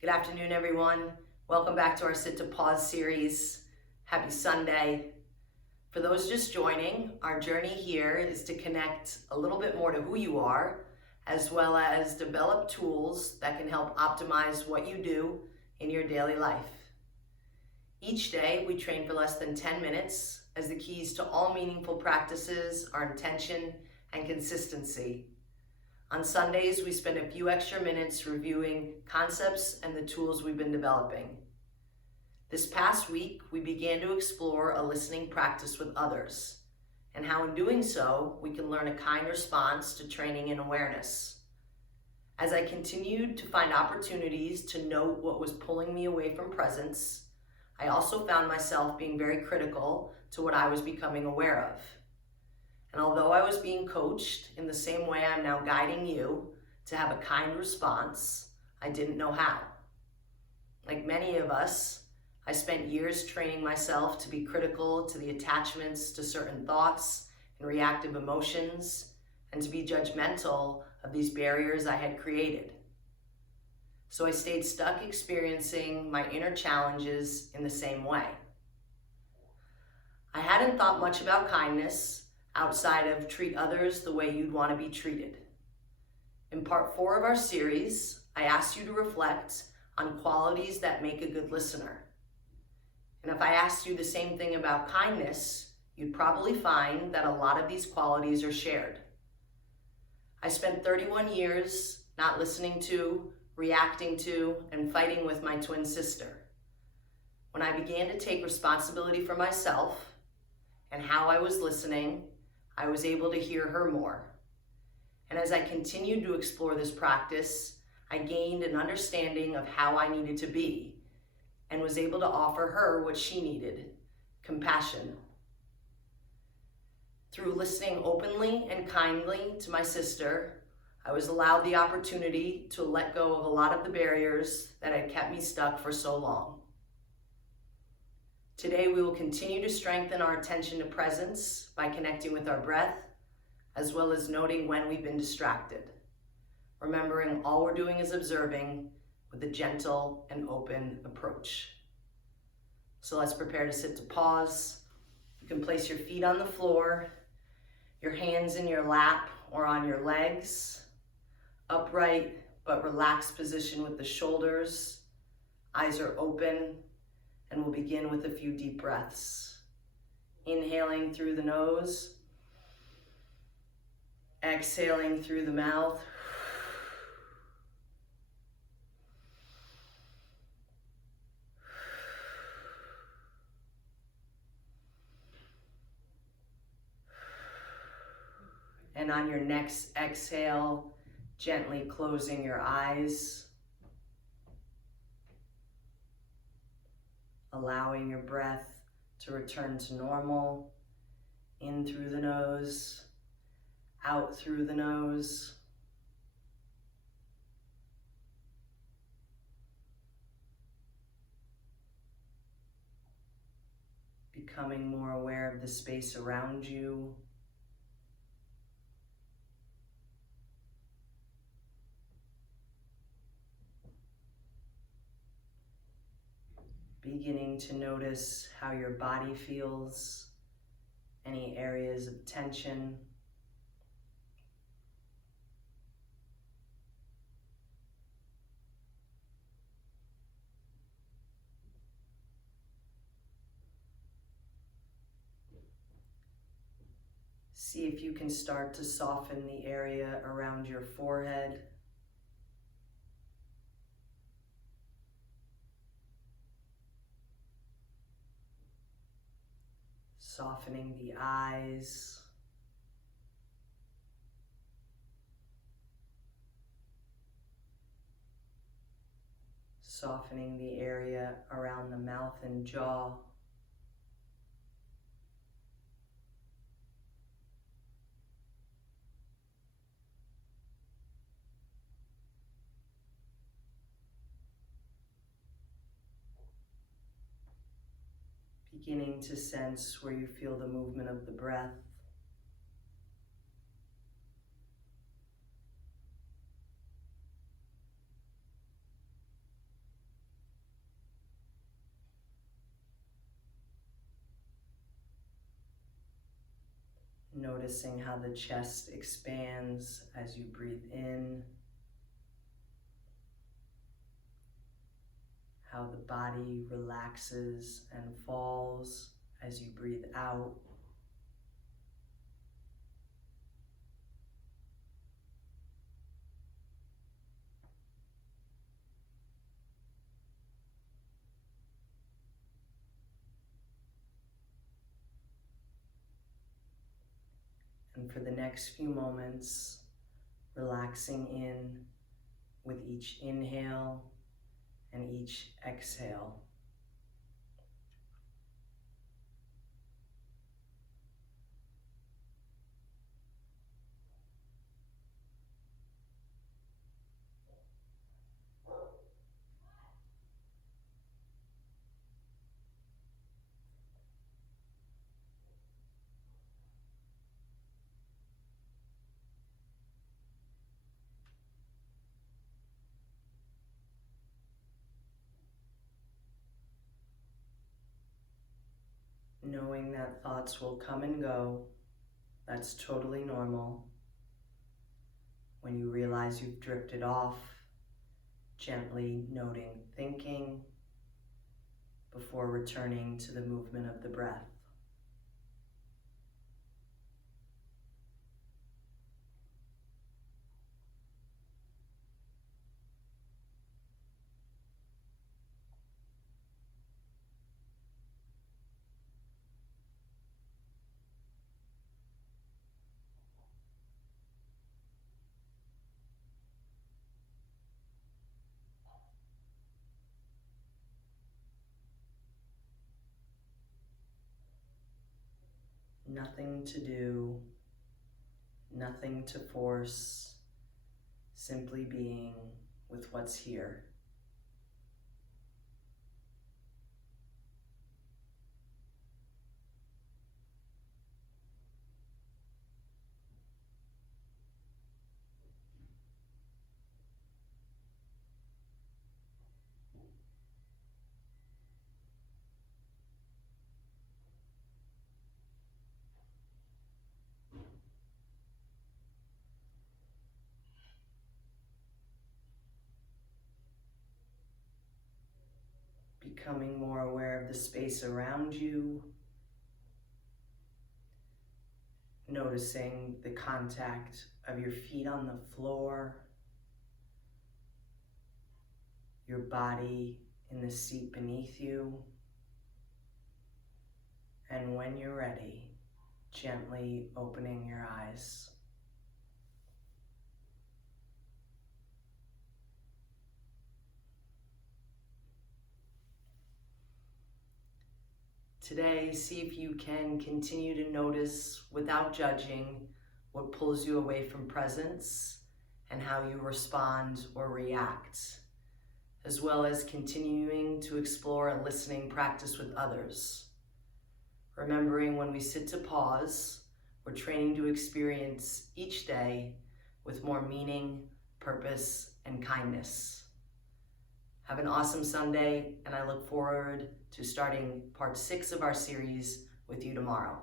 Good afternoon, everyone. Welcome back to our Sit to Pause series. Happy Sunday. For those just joining, our journey here is to connect a little bit more to who you are, as well as develop tools that can help optimize what you do in your daily life. Each day, we train for less than 10 minutes, as the keys to all meaningful practices are intention and consistency. On Sundays, we spend a few extra minutes reviewing concepts and the tools we've been developing. This past week, we began to explore a listening practice with others, and how in doing so, we can learn a kind response to training in awareness. As I continued to find opportunities to note what was pulling me away from presence, I also found myself being very critical to what I was becoming aware of. And although I was being coached in the same way I'm now guiding you to have a kind response, I didn't know how. Like many of us, I spent years training myself to be critical to the attachments to certain thoughts and reactive emotions, and to be judgmental of these barriers I had created. So I stayed stuck experiencing my inner challenges in the same way. I hadn't thought much about kindness outside of treat others the way you'd want to be treated. In part 4 of our series, I asked you to reflect on qualities that make a good listener. And if I asked you the same thing about kindness, you'd probably find that a lot of these qualities are shared. I spent 31 years not listening to, reacting to, and fighting with my twin sister. When I began to take responsibility for myself and how I was listening, I was able to hear her more. And as I continued to explore this practice, I gained an understanding of how I needed to be, and was able to offer her what she needed: compassion. Through listening openly and kindly to my sister, I was allowed the opportunity to let go of a lot of the barriers that had kept me stuck for so long. Today, we will continue to strengthen our attention to presence by connecting with our breath, as well as noting when we've been distracted. Remembering all we're doing is observing with a gentle and open approach. So let's prepare to sit to pause. You can place your feet on the floor, your hands in your lap or on your legs, upright but relaxed position with the shoulders, eyes are open, and we'll begin with a few deep breaths. Inhaling through the nose, exhaling through the mouth. And on your next exhale, gently closing your eyes, allowing your breath to return to normal, in through the nose, out through the nose. Becoming more aware of the space around you. Beginning to notice how your body feels, any areas of tension. See if you can start to soften the area around your forehead. Softening the eyes. Softening the area around the mouth and jaw. Beginning to sense where you feel the movement of the breath. Noticing how the chest expands as you breathe in, how the body relaxes and falls as you breathe out. And for the next few moments, relaxing in with each inhale and each exhale. Knowing that thoughts will come and go, that's totally normal. When you realize you've drifted off, gently noting thinking before returning to the movement of the breath. Nothing to do, nothing to force, simply being with what's here. Becoming more aware of the space around you, noticing the contact of your feet on the floor, your body in the seat beneath you, and when you're ready, gently opening your eyes. Today, see if you can continue to notice without judging what pulls you away from presence and how you respond or react, as well as continuing to explore a listening practice with others. Remembering when we sit to pause, we're training to experience each day with more meaning, purpose, and kindness. Have an awesome Sunday, and I look forward to starting part 6 of our series with you tomorrow.